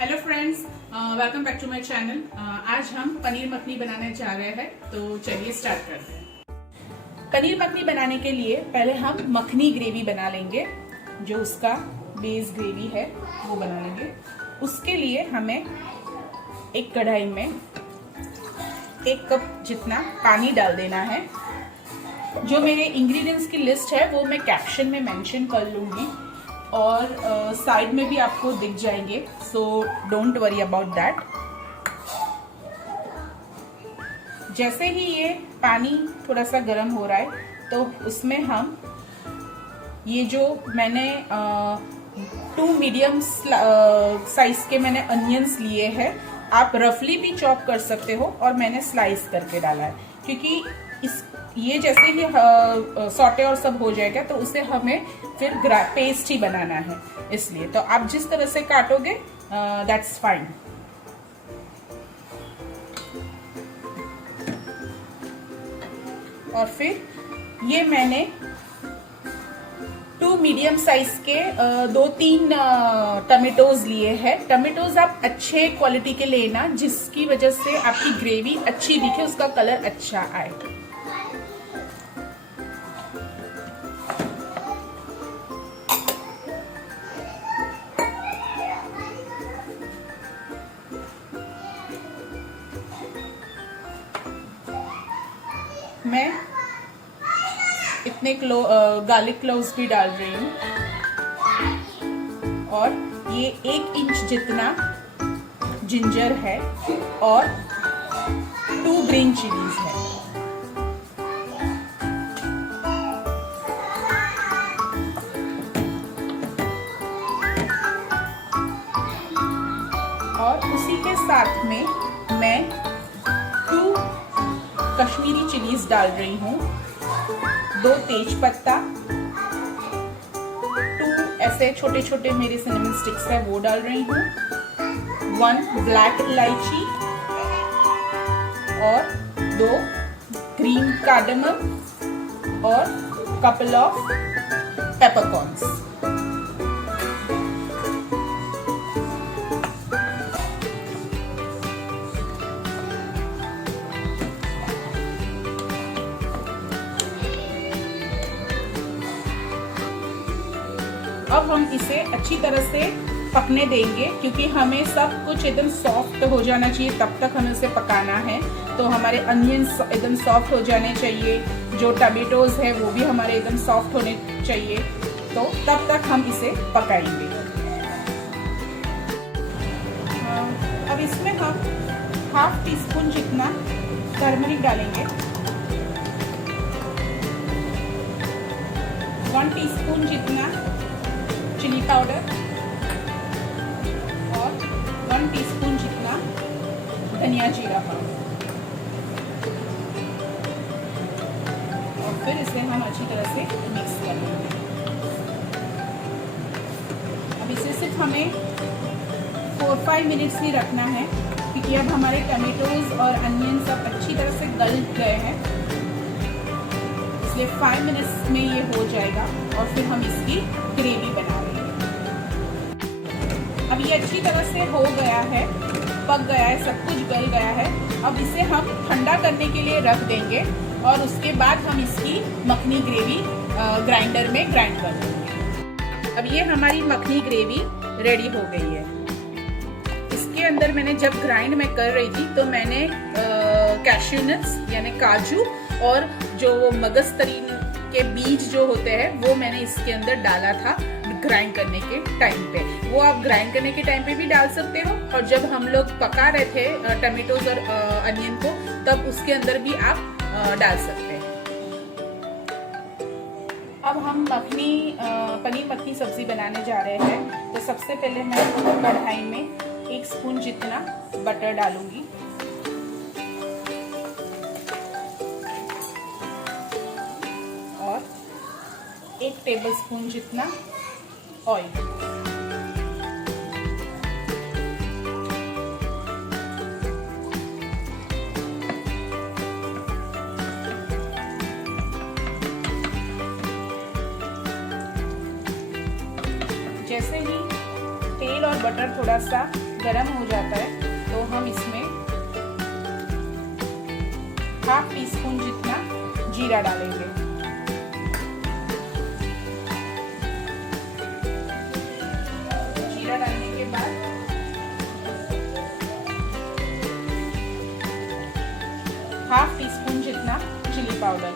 Hello friends, welcome back to my channel. आज हम पनीर मखनी बनाने जा रहे हैं, तो चलिए स्टार्ट करते हैं। पनीर मखनी बनाने के लिए पहले हम मखनी ग्रेवी बना लेंगे। जो उसका बेस ग्रेवी है वो बना लेंगे। उसके लिए हमें एक कढ़ाई में 1 कप जितना पानी डाल देना है। जो मेरे इंग्रेडिएंट्स की लिस्ट है वो मैं कैप्शन में मेंशन कर लूंगी और साइड में भी आपको दिख जाएंगे, so don't worry about that. जैसे ही ये पानी थोड़ा सा गर्म हो रहा है तो उसमें हम ये जो मैंने 2 मीडियम साइज के मैंने अनियंस लिए हैं। आप रफली भी चॉप कर सकते हो और मैंने स्लाइस करके डाला है, क्योंकि ये जैसे ही सॉटे और सब हो जाएगा तो उसे हमें फिर पेस्ट ही बनाना है, इसलिए तो आप जिस तरह से काटोगे दैट्स फाइन। और फिर ये मैंने 2 मीडियम साइज के 2-3 टमेटोज लिए हैं। टमेटोज आप अच्छे क्वालिटी के लेना, जिसकी वजह से आपकी ग्रेवी अच्छी दिखे, उसका कलर अच्छा आए। मैं इतने गार्लिक क्लोव्स भी डाल रही हूँ और ये 1 इंच जितना जिंजर है और 2 ग्रीन चिलीज है। और उसी के साथ में मैं 2 कश्मीरी चिलीज डाल रही हूँ, 2 तेज पत्ता, 2 ऐसे छोटे छोटे मेरे सिनेमन स्टिक्स है वो डाल रही हूँ, 1 ब्लैक इलायची और 2 ग्रीन कार्डमम और कपल ऑफ पेपरकॉर्न्स। अब हम इसे अच्छी तरह से पकने देंगे, क्योंकि हमें सब कुछ एकदम सॉफ्ट हो जाना चाहिए, तब तक हमें उसे पकाना है। तो हमारे अनियंस एकदम सॉफ्ट हो जाने चाहिए, जो टमेटोज है वो भी हमारे एकदम सॉफ्ट होने चाहिए, तो तब तक हम इसे पकाएंगे। अब इसमें हम 1/2 टीस्पून जितना टर्मरिक डालेंगे, 1 टीस्पून जितना चिली पाउडर और 1 टीस्पून जितना धनिया जीरा पाउडर। और फिर इसे हम अच्छी तरह से मिक्स कर लेंगे। अब इसे सिर्फ हमें 4-5 मिनट्स ही रखना है, क्योंकि अब हमारे टमेटोज और अनियन सब अच्छी तरह से गल गए हैं, इसलिए 5 मिनट्स में ये हो जाएगा और फिर हम इसकी ग्रेवी बना लेंगे। अब ये अच्छी तरह से हो गया है, पक गया है, सब कुछ गल गया है। अब इसे हम ठंडा करने के लिए रख देंगे और उसके बाद हम इसकी मखनी ग्रेवी ग्राइंडर में ग्राइंड कर देंगे। अब ये हमारी मखनी ग्रेवी रेडी हो गई है। इसके अंदर मैंने जब ग्राइंड में कर रही थी तो मैंने कैश्यू नट्स यानी काजू और जो मगजतरी के बीज जो होते हैं वो मैंने इसके अंदर डाला था ग्राइंड करने के टाइम पे। वो आप ग्राइंड करने के टाइम पे भी डाल सकते हो, और जब हम लोग पका रहे थे टमेटोज और अनियन को तब उसके अंदर भी आप डाल सकते हैं। अब हम पनीर मखनी सब्जी बनाने जा रहे हैं। तो सबसे पहले मैं कढ़ाई में 1 स्पून जितना बटर डालूंगी और 1 टेबलस्पून जितना ऑयल। जैसे ही तेल और बटर थोड़ा सा गरम हो जाता है तो हम इसमें ½ टीस्पून जितना जीरा डालेंगे। जीरा डालने के बाद ½ टीस्पून जितना चिली पाउडर,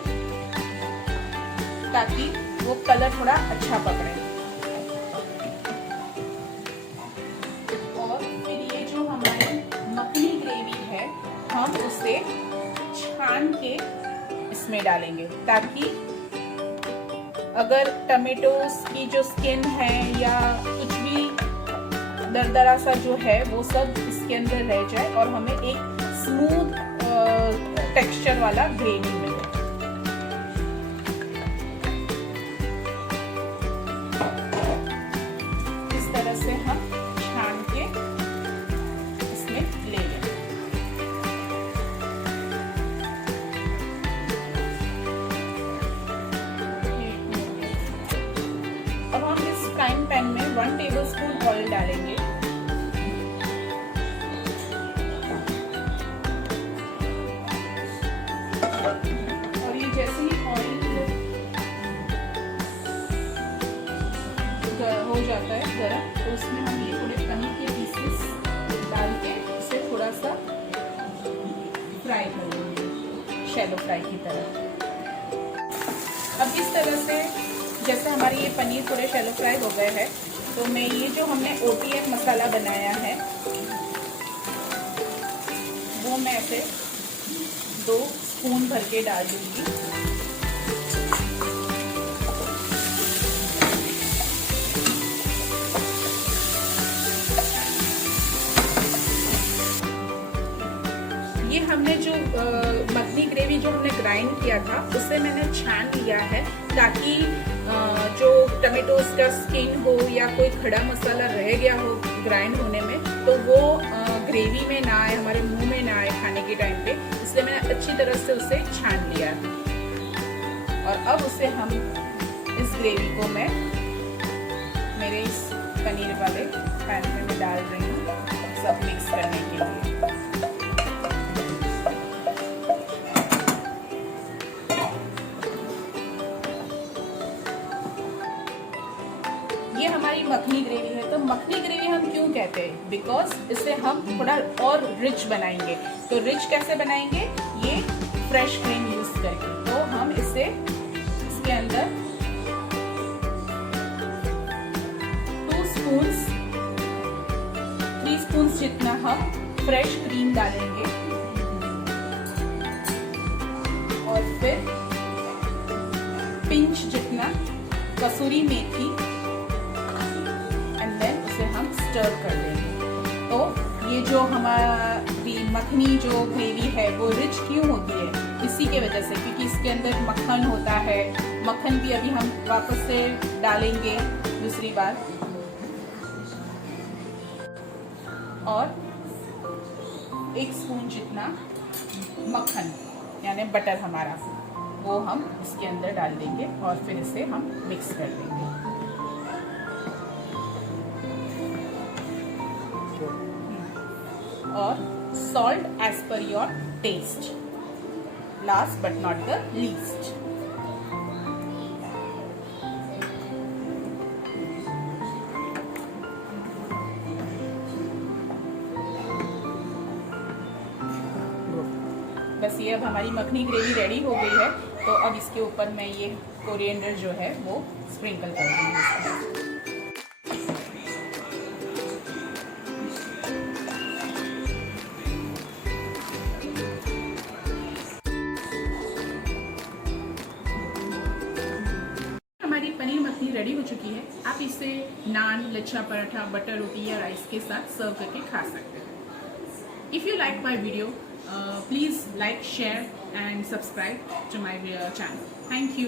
ताकि वो कलर थोड़ा अच्छा पकड़े। और फिर ये जो हमारी मखनी ग्रेवी है हम उसे छान के इसमें डालेंगे, ताकि अगर टमेटोस की जो स्किन है या कुछ भी दरदरा सा जो है वो सब इसके अंदर रह जाए और हमें एक स्मूथ टेक्सचर वाला ग्रेवी मिले। इस तरह से हम छान के इसमें ले लेंगे। अब हम इस फ्राइंग पैन में 1 टेबलस्पून ऑयल डालेंगे। और ये जैसे ही ऑयल हो जाता है गरम, तो उसमें हम ये थोड़े पनीर के पीसेस डाल के इसे थोड़ा सा फ्राई कर लेंगे, शैलो फ्राई की तरह। अब इस तरह से जैसे हमारे ये पनीर थोड़े शैलो फ्राई हो गए हैं, तो मैं ये जो हमने OTM मसाला बनाया है वो मैं ऐसे 2 स्पून भर के डाल दूंगी। ये हमने जो मखनी ग्रेवी जो हमने ग्राइंड किया था उसे मैंने छान लिया है, ताकि जो टमेटोस का स्किन हो या कोई खड़ा मसाला रह गया हो ग्राइंड होने में, तो वो ग्रेवी में ना आए, हमारे मुंह में ना आए खाने के टाइम पे। इसलिए मैंने अच्छी तरह से उसे छान लिया है। और अब उसे हम इस ग्रेवी को मैं मेरे इस पनीर वाले पैन में मैं डाल रही हूँ सब मिक्स करने के लिए। ये हमारी मखनी ग्रेवी है। तो मखनी ग्रेवी हम क्यों कहते हैं? बिकॉज इसे हम थोड़ा और रिच बनाएंगे। तो रिच कैसे बनाएंगे? ये फ्रेश क्रीम यूज करके। तो हम इसके अंदर 3 स्पून जितना हम फ्रेश क्रीम डालेंगे और फिर पिंच जितना कसूरी मेथी हम स्टर कर देंगे। तो ये जो हमारी मखनी जो ग्रेवी है वो रिच क्यों होती है? इसी के वजह से, क्योंकि इसके अंदर मक्खन होता है। मक्खन भी अभी हम वापस से डालेंगे दूसरी बार। और 1 स्पून जितना मक्खन यानी बटर हमारा वो हम इसके अंदर डाल देंगे और फिर इसे हम मिक्स कर देंगे। और salt as per your taste, last but not the least। बस ये अब हमारी मखनी ग्रेवी रेडी हो गई है। तो अब इसके ऊपर मैं ये कोरिएंडर जो है वो स्प्रिंकल कर दूंगी। हमारी पनीर मखनी रेडी हो चुकी है। आप इसे नान, लच्छा पराठा, बटर रोटी या राइस के साथ सर्व करके खा सकते हैं। If you like my video, please like, share and subscribe to my channel. Thank you.